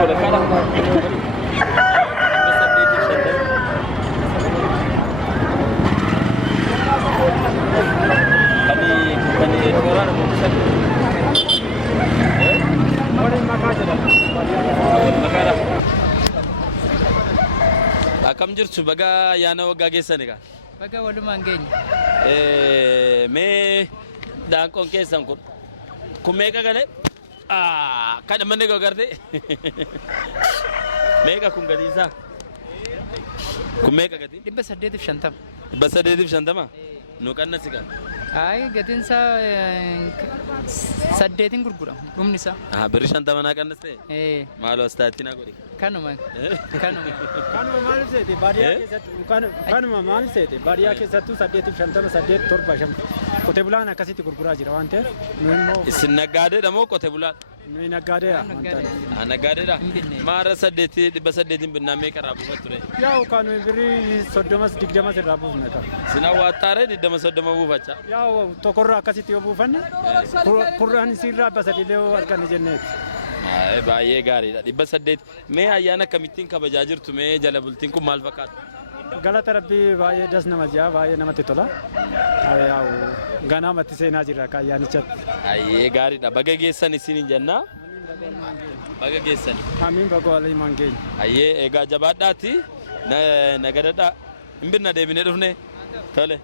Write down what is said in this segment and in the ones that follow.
tole kana Akam jirtu baga yaana waggaa geessani gaa. Baga walumaan geenya. Mee daanqoon keessan kun meeqa galee? Kan manni gogarte. Meeqa kun gatiinsaa? Kun meeqa gatii? 850. 850? Nu qannasi gaa. Ay gatiinsaa 8 gurgurama dhumni isaa. Birri 50 naa qannastee? Maaloo astaatii naa godhi. Kanuma. maal seete baadiyyaa keessatti kanuma maal seete baadiyyaa keessattuu 850 8 qotee bulaan akkasitti gurguraa jira waan ta'eef nu immoo isin naggaadeedha moo qotee bulaa? nu naggaadeedha. Naggadeedha? Maara 800 binnaa meeqa irraa buufatu ture? Yaa'u kan birrii 30 20 irraa buufna qaba. Sina waattaaree 20 buufachaa? Yaa'u tokkorraa akkasitti yoo buufanne kurraan sirraa basadillee yoo arganne jenneeti. Baay'ee gaariidha. 800 mee ayyaana akkamittiin kabajaa jirtu mee jala bultiin kun maal fakkaata? Galata Rabbii baay'ee das nama jaa baay'ee namatti tola. Yaa'u ganaamatti seenaa jirra akka ayyaanichatti. Baay'ee gaariidha. Baga geessan isin jennaa? Baga geessan. Amiin baga walii mangeenya. Baay'ee egaa jabaadhaati. Nagadadhaa. Hin birna deebinee dhufne. Tole.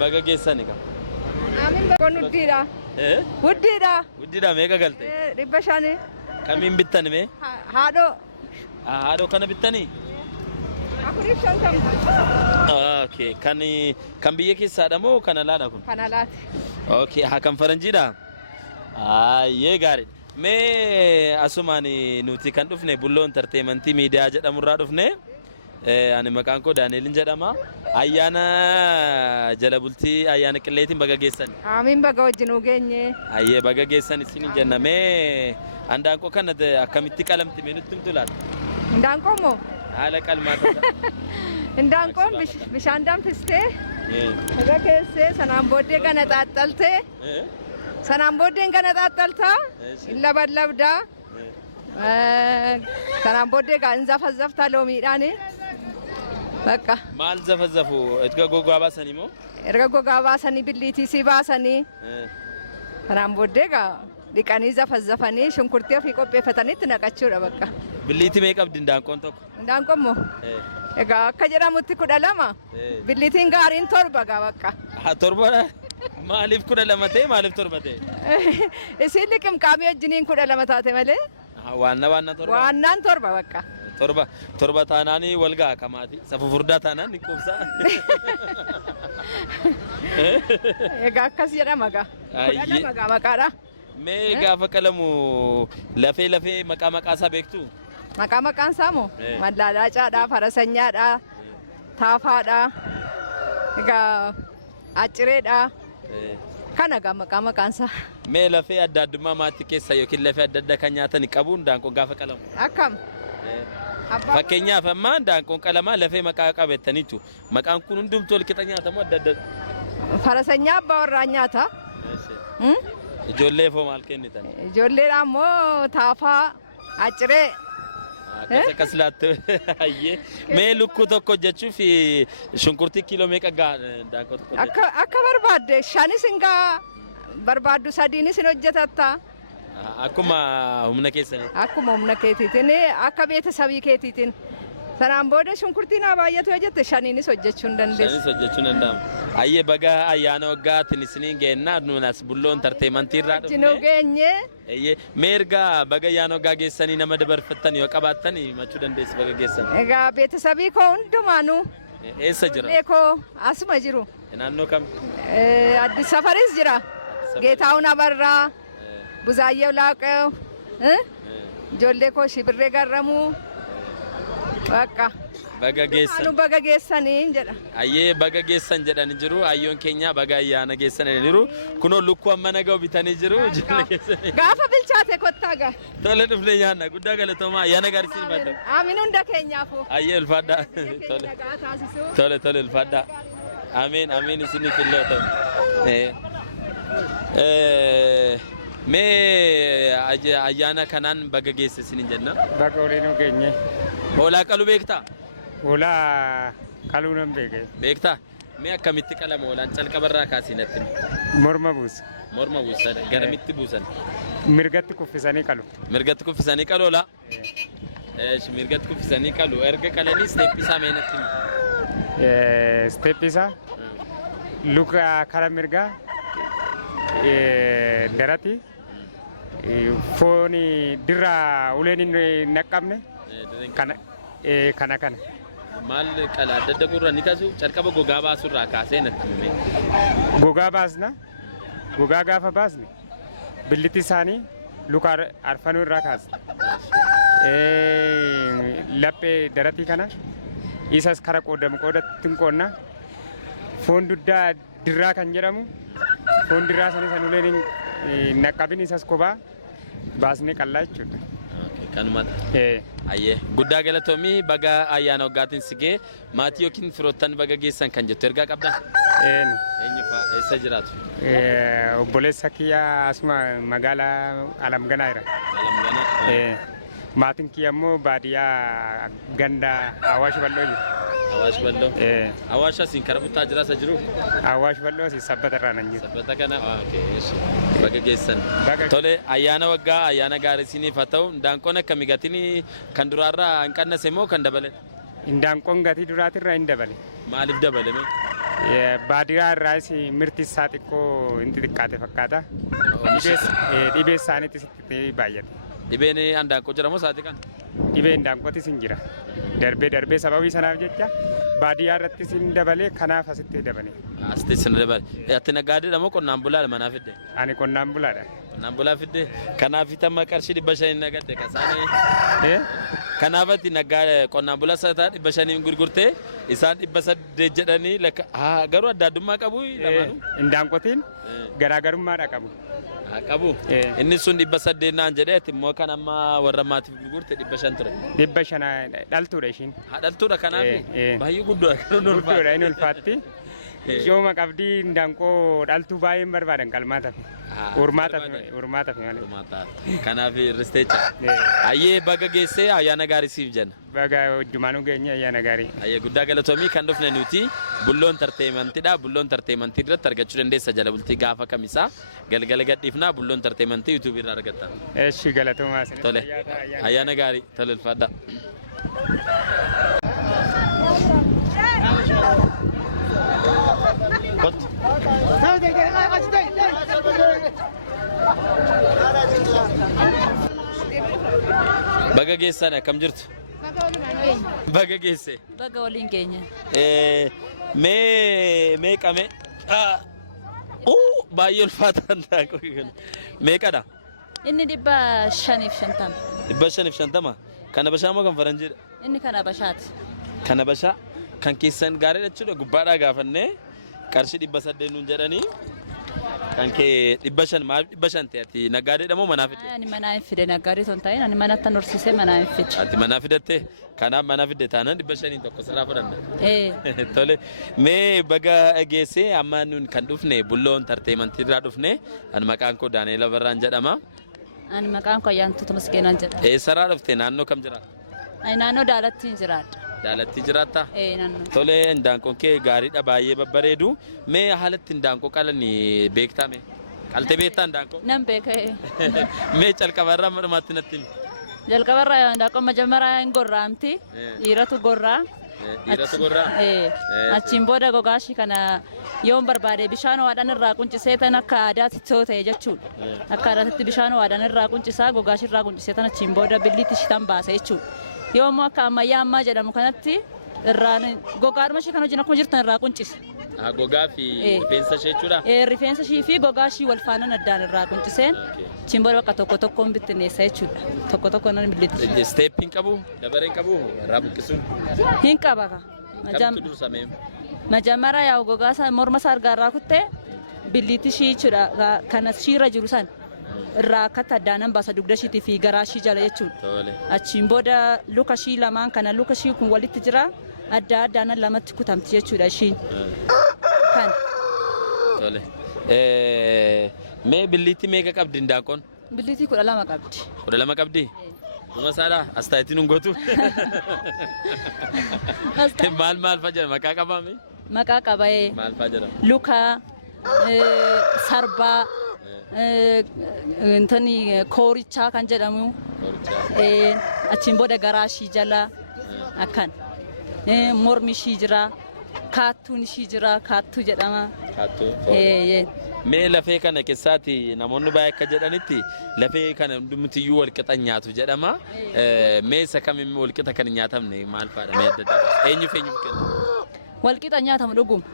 Baga geessan egaa. Amiin baga nuddiidha. Guddiidha. Guddiidha meeqa galte? 500. Kamiin bittan mee? Haadhoo. Haadhoo kana bittanii? 450. Okay. Kan biyya keessaadha moo kan alaadha kun? Kan alaati. Okay. Kan faranjiidha? Baay'ee gaariidha. Mee asumaan nuti kan dhufne Bulloo Entertainmentii miidiyaa jedhamurraa dhufne. Ani maqaan koo Daani'elin jedhama. Ayyaana jala bultii ayyaana qilleetiin baga geessan. Amiin baga wajjin geenye. Ayyee baga geessan isin jennamee handaanqoo kana akkamitti qalamti mee nutti himtu laata? Hindaanqoon moo? Haala qalmaata. Hindaanqoon bishaan danfistee baga keessee sanaan booddee gana xaaxxaltee sanaan booddeen gana xaaxxaltaa hin labalabdaa sanaan booddee gaa hin zafazaftaa loomiidhaani. Bakka. Maal zafazafu? Erga gogaa baasanii moo? Erga gogaa baasanii billiitii si baasanii. Sanaan booddee gaa dhiqanii zafazafanii shunkurtii ofii qopheeffataniitti naqachuudha bakka. Billiitii meeqa qabdi hindaanqoon tokko? Hindaanqoon moo? Egaa akka jedhamutti 12. Billiitiin gaariin 7 gaa bakka. Torbadha? Maaliif 12 ta'e maaliif 7 ta'e? Isin liqimqaamii wajjiniin 12 taate malee? Waanna torba? Waannaan 7 bakka. Torba taanaanii wal ga'a kamaati. Safu furdaa taanaan ni qubsa. Egaa akkas jedhama gaa. 12 gaa maqaadha. Mee gaafa qalamu lafee maqaa isaa beektu? Maqaan isaa moo? Mallaalacaadha, farasanyaadha, taafaadha, egaa accireedha. Kana gaa maqaan isaa. Mee lafee adda addummaa maatii keessa yookiin lafee adda addaa kan nyaatan qabuun daanqoo gaafa qalamu? Akkam? Fakkeenyaaf ammaa daanqoon qalamaa lafee maqaa qabataniitu. Maqaan kun hundumtuu wal qixa nyaatamu adda adda? Farasanyaa abbaa warraa nyaata. Ijoollee foo maal kennitan? Ijoolleedhaan immoo taafaa, acciree. Akkas laatte hayyee. Mee lukkuu tokko hojjechuuf shunkurtii kiiloo meeqa daanqoo tokko? Akka barbaadde 5 singaa barbaaddu 3 sin hojjetatta. Akkuma humna keessanii? Akkuma humna keetiitiin akka beetasabii keetiitiin. Sanaan booda shunkurtiin baay'atu yoo jette 5nis hojjechuu hin dandeessu. 5nis hojjechuu hin danda'amu. Ayyee baga ayyaana waggaatiin isiniin geennaa nuunas Bulloo Entertainmentii irraa dhufne. Jinuu geenye. Mee ergaa baga ayyaana waggaa geessanii nama dabarfattan yoo qabaattan himachuu dandeessu baga geessan. Egaa beetasabii koo hundumaanuu. Eessa jira? Beekoo asuma jiru. Naannoo kam? Addis Safaris jira. Geetaawun Abarraa. Buzaayyee Laaqew. Ijoollee koo Shibirree Garramuu. Bakka. Baga geessan. Anu baga geessanii jedha. Ayyee baga geessan jedhani jiru. Ayyoon keenya baga ayyaana geessan jiru. Kunoo lukkuu amma naga'u bitanii jiru. Gaafa bilchaate kottaa gaa. Tole dhufnee nyaanna. Guddaa galatoomaa ayyaana gaarii siin badda. Amiin hunda keenyaafuu. Ayyee ulfaadhaa. Tole ulfaadhaa. Amiin isinii fillee ta'u. Mee ayyaana kanaan baga geesse isiniin jenna. Baga waliinuu geenye. Hoolaa qaluu beektaa? Hoolaa qaluu nan beeke. Beektaa? Mee akkamitti qalama hoolaan calqabarraa kaasii natti himi? Morma buusa. Morma buusan garamitti buusan? Mirgatti kuffisanii qalu. Mirgatti kuffisanii qalu hoolaa? Mirgatti kuffisanii qalu. Erga qalanii isteeppii isaa mee natti himi? Isteeppii isaa luka kara mirgaa darati fooni dirraa uleen hin naqqabne kana. Maal qala adda adda gurra ni kaasu calqaba gogaa baasurraa kaasee natti himi. Gogaa baasna. Gogaa gaafa baasne billiti isaanii luka arfanuu irraa kaasna. Laphee daratii kana isas kara qoodatti qoonna. Foon duddaa dirraa kan jedhamu foon dirraa sanis uleen hin naqqabin isas kophaa baasnee qallaa jechuudha. Kanumata. Ayyee guddaa galatoomii baga ayyaana waggaatiin sigee maatii yookiin firoottan baga geessan kan jettu ergaa qabdaa? Eenyu fa'aa eessa jiraatu? Obboleessa kiyyaa asuma magaalaa Alamganaa jira. Alamganaa. Maatiin kiyya immoo baadiyyaa ganda Awaash Balloo jira. Awaash Balloo. Awaash asiin kara buttaa jiraasa jiru? Awaash Balloo asiin sabbata irraa nan jiru. Sabbata kana baga geessan. Tole ayyaana waggaa ayyaana gaarii isiniif haa ta'u indaanqoon akkami gatiin kan duraarraa hin qannase moo kan dabale? Indaanqoon gatii duraatirraa hin dabale. Maaliif dabale mee? Baadiyyaa irraas mirti isaa xiqqoo hin xiqqaate fakkaata. Dhibee isaaniitis itti baay'ate. Dhibeen indaanqoo jedhamu isaati kan? Dhibee indaanqootis hin jira. Darbee sababii sanaaf jecha baadiyyaa irrattis hin dabale kanaaf asitti dabale. Asitti sin dabale. Ati nagaadeedha moo qonnaan bulaadha manaa fidde? Ani qonnaan bulaadha. Qonnaan bulaa fidde kanaaf itamma qarshii 500 nagadde kasaanii. Kanaaf ati qonnaan bulaa sataa 500 gurgurtee isaan 800 jedhanii garuu adda addummaa qabu lamaanuu. Indaanqootiin garaagarummaadha qabu. Qabu. Inni sun 800 naan jedhee immoo kan amma warra maatiif gurgurte 500 ture. 500 dhaltuudha ishiin. Dhaltuudha kanaaf baay'ee guddoodha. Guddoodha inni ulfaatti. Yooma qabdii indaanqoo dhaltuu baay'een barbaadan qalmaataaf. Urmaataaf malee. Kanaaf risteecha. Ayyee baga geessee ayyaana gaarii siif jenna. Baga wajjumaanuu geenye ayyaana gaarii. Ayyee guddaa galatoomii kan dhufne nuti bulloon tarteemantiidha. Bulloon tarteemantii irratti argachuu dandeessa jala bultii gaafa kamisaa galgala gadhiifnaa bulloon tarteemantii yuutuubii irraa argatta. Eeshi galatoomaa. Tole ayyaana gaarii tole ulfaadha. Baga geessan akkam jirtu? Baga geesse. Baga waliin keenya. Meeqame? Baay'ee ulfaataan ta'a. Meeqadha? Inni 550. 550? Kana bashaa moo kan faranjiidha? Inni kana bashaati. Kana bashaa kan keessan gaariidha jechuudha gubbaadhaa gaafannee qarshii 800 nuun jedhanii kan kee 500 maal 500 ta'eeti nagaadeedha moo manaa fidde? Ani manaa hin fide nagaadee ton ta'in ani mana tan horsiisee manaa hin fide. Ati manaa fidatte kanaaf manaa fidde taanaan 500 tokko sirraa fudhanna. Tole mee baga geessee amma nuun kan dhufne bulloon tarteemantii irraa dhufne ani maqaan koo Daani'eel Abarraan jedhama. Ani maqaan koo Ayyaantuu Tamasgeenaan jedhama. Eessarraa dhufte naannoo kam jiraata? Ani naannoo Daalattiin jiraadha. Daalatti jiraatta? Naannoo. Tole indaanqoon kee gaariidha baay'ee babbareedu. Mee haalatti indaanqoo qalanii beektaa mee? Qaltee beektaa indaanqoo? Nan beeka. Mee calqabarraa madumatti natti himi? Jalqabarraa indaanqoo majaamaraa hin gorraamti. Dhiiratu gorraa. Dhiiratu gorraa? Achiin booda gogaashii kana yoon barbaade bishaan waadhaan irraa quncisee tan akka aadaatti too ta'e jechuudha. Akka aadaatti bishaan waadhaan irraa quncisaa gogaashii irraa quncisee tan achiin booda billiitti shitan baasa jechuudha. Yoommoo akka ammayyaa ammaa jedhamu kanatti irraan gogaadhuma ishee kan hojii akkuma jirtan irraa quncise. Gogaa fi rifeensa ishee jechuudha? Rifeensa ishee fi gogaa ishee wal faana addaan irraa qunciseen achiin booda bakka tokko tokkoon bittinneessa jechuudha. Tokko tokko nan billitti. Steeppiin qabu? Dabareen qabu? Irraa buqqisuun? Hin qaba ka. Kamtu dursamee? Majaamara yaa gogaa morma isaa argaa irraa kuttee billitti ishee jechuudha kan ashiirra jiru san. Irraa akka addaanan baasa dugda ishiitii fi garaa ishii jala jechuudha. Achiin booda luka ishii lamaan kana luka ishii kun walitti jira adda addaanan lamatti kutamti jechuudha ishiin. Kan. Mee billiitti meeqa qabdi indaanqoon? Billiitii 12 qabdi. 12 qabdi? Kuma saadhaa as taayitiin hin gootu? Maal fa'a jedhama maqaa qabaame? Maqaa qabee. Maal fa'a jedhama? Lukaa, sarbaa, intani koorichaa kan jedhamu. Achiin booda garaa ishii jala akkan. Mormi ishii jira, kaattuun ishii jira, kaattuu jedhama. Kaattuu. Mee lafee kana keessaati namoonni baay'ee akka jedhanitti lafee kana hundumtiyyuu walqixa nyaatu jedhama. Mee isa kamiin walqixa kan nyaatamne maal fa'aadha mee adda adda? Eenyuuf kenna? Walqixa nyaatamu dhuguma.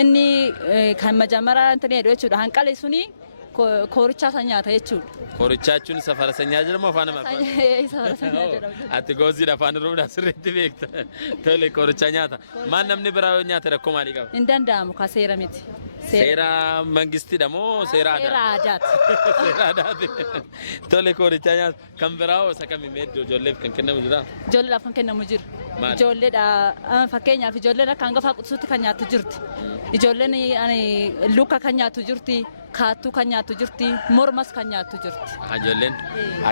Inni kan majaamara intani jedhu jechuudha. Hanqale suni koorichaa san nyaata jechuudha. Koorichaa jechuun safara sanyaa jedhamu afaan amaarfaa? Safara sanyaa jedhamu. Ati gooziidha afaan oromoodhaan sirriitti beekta. Tole koorichaa nyaata. Maal namni biraa yoo nyaate rakkoo maalii qaba? Hin danda'amu ka seera miti. Seera mangistiidha moo seera aadaa? Seera aadaati. Seera aadaati. Tole koorichaa nyaata. Kan biraa hoo isa kamii mee ijoolleef kan kennamu jira? Ijoolleedhaaf kan kennamu jiru. Ijoolleedha fakkeenyaaf ijoolleen akka hangafaa quxisuutti kan nyaattu jirti. Ijoolleen luka kan nyaattu jirti. Kaattuu kan nyaattu jirti. Mormas kan nyaattu jirti. Ijoolleen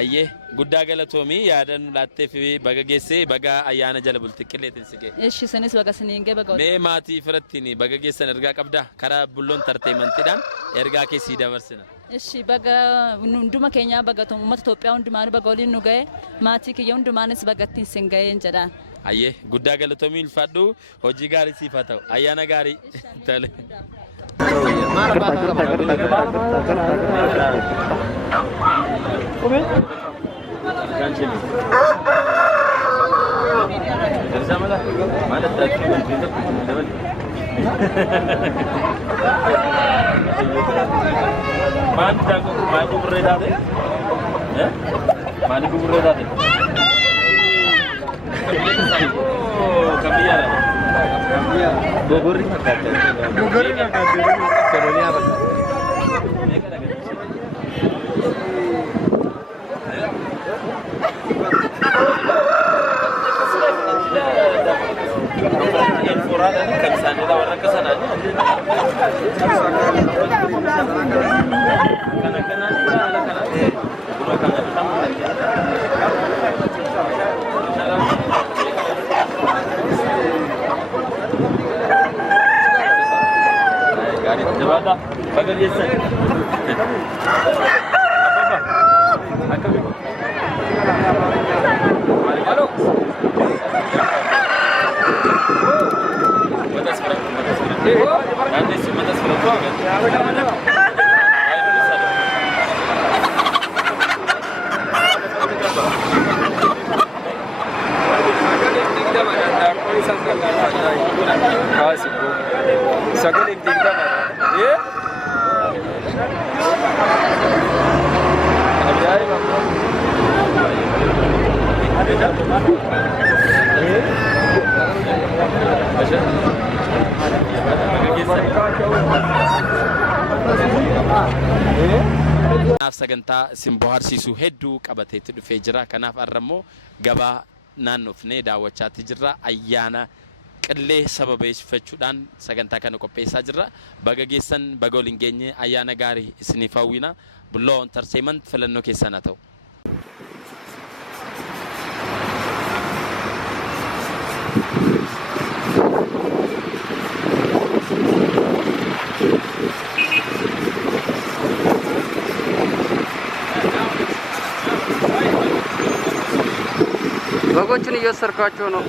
ayyee guddaa galatoomii yaadan laattee fi baga geessee baga ayyaana jala bulti qilleetiin si ga'e. Eshi isinis baga siniin ga'e baga. Mee maatii firattiin baga geessan ergaa qabdaa karaa bulloon tarteemantiidhaan ergaa keessii dabarsina. Eshi baga hunduma keenyaa baga uummata Itoophiyaa hundumaan baga waliin nu ga'e maatii kiyya hundumaanis baga ittiin sin ga'een jedhaan. Ayyee guddaa galatoomii ulfaadhu hojii gaarii siif haa ta'u ayyaana gaarii tole. Gogorri fakkaata. Gogorri fakkaata. Koloniyaa fakkaata. Jabata, baga geessan. Halo. Matas berapa? Nanti si matas berapa? Sagaling tinggal mana? Ya? Ada air apa? Ada tak? Macam? Kanaaf sagantaa isin bohaarsiisuu hedduu qabateetti dhufee jira. Kanaaf har'ammoo gabaa naannofnee daawwachaatti jirra. Ayyaana qillee sababeeffachuudhaan sagantaa kana qopheessaa jirra. Baga geessan baga waliin geenye ayyaana gaarii isiniif hawwina. Bulloo Entertainment filannoo keessan haa ta'u. በጎችን እየወሰድኳቸው ነው።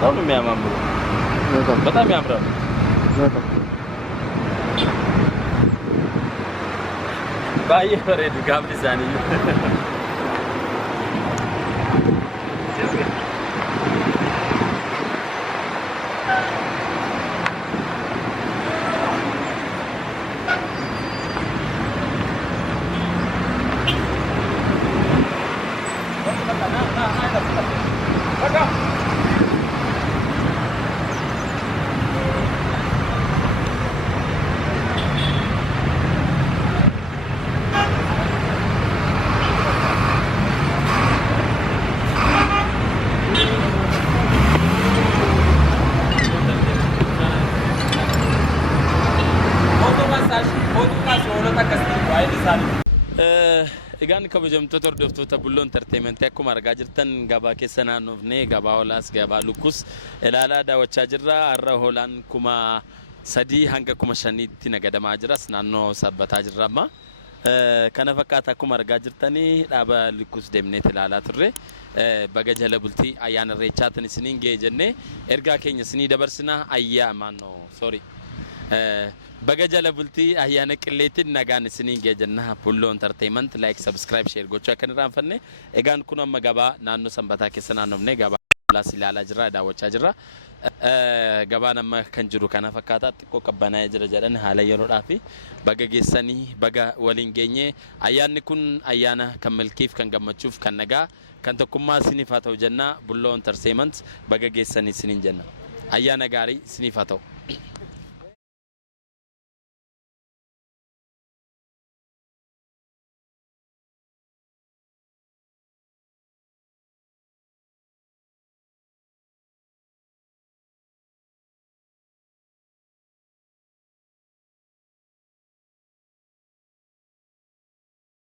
Tahun ini memang betul ya bro. Bayi orang itu gam di sana. Egaan kabajamtoota hordoftoota Bulloo Entertainmentii akkuma argaa jirtan gabaa keessa naannofnee gabaa hoolaas gabaa lukkus ilaalaa daawwachaa jirra. Har'a hoolaan 3,000 hanga 5,000tti nagadamaa jiras naannoo sabbataa jirra amma. Kana fakkaata akkuma argaa jirtanii dhaaba lukkus deemnee ilaalaa turre. Baga jala bultii ayyaana irreechaatiin isiniin ga'e jennee ergaa keenya isinii dabarsina baga jala bultii ayyaana qilleetiin nagaan isiniin ga'e jenna. Bulloo Entertainment like subscribe share gochuu akka hin irraanfanne. Egaan kun amma gabaa naannoo sanbataa keessa naannofnee gabaa hoolaas ilaalaa jirra daawwachaa jirra. Gabaan amma kan jiru kana fakkaata xiqqoo qabbanaa'ee jira jedhan haala yeroodhaa fi baga geessanii baga waliin geenye ayyaanni kun ayyaana kan milkiif kan gammachuuf kan nagaa kan tokkummaa isiniif haa ta'u jenna. Bulloo Entertainment baga geessanii isiniin jenna. Ayyaana gaarii isiniif haa ta'u.